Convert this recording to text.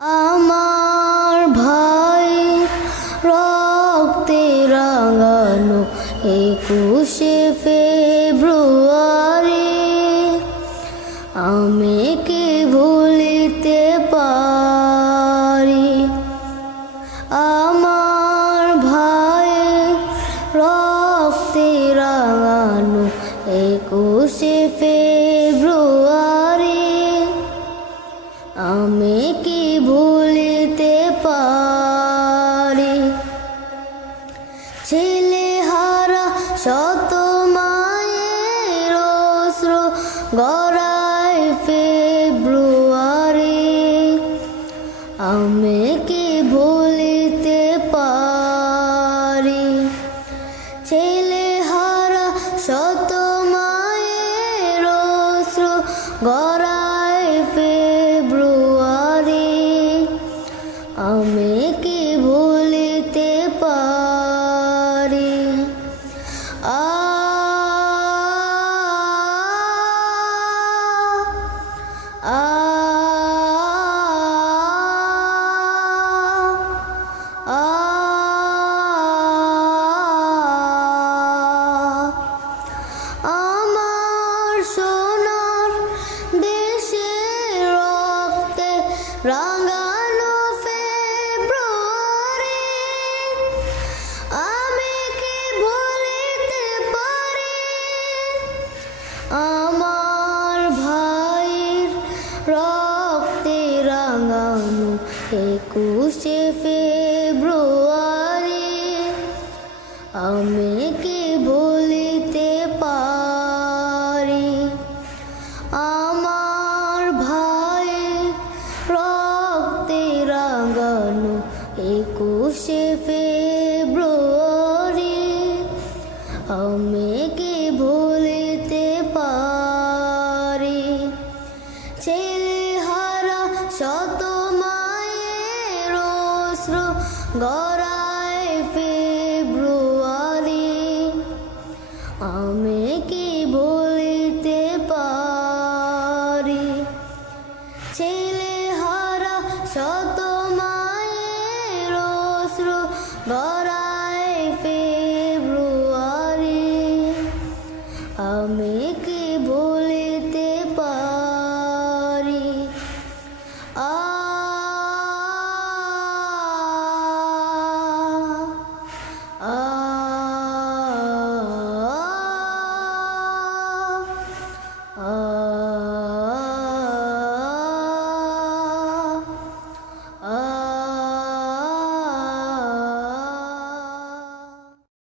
আমার ভাই রক্তে রাঙানো একুশে ফেব্রুয়ারি আমি গড়ায় ফেব্রুয়ারি আমি কি ভুলিতে পারি ছেলে হারা শত মায়ের অশ্রু গড়ায় ফেব্রুয়ারি আমি কি সোনার দেশে রক্তে আমি কি পারি? আমার ভাইয়ের রক্তে রাঙানো একুশে ফেব্রুয়ারি। আমি কি ভুলিতে পারি। ছেলে হারা শত মায়ের অশ্রু Oh.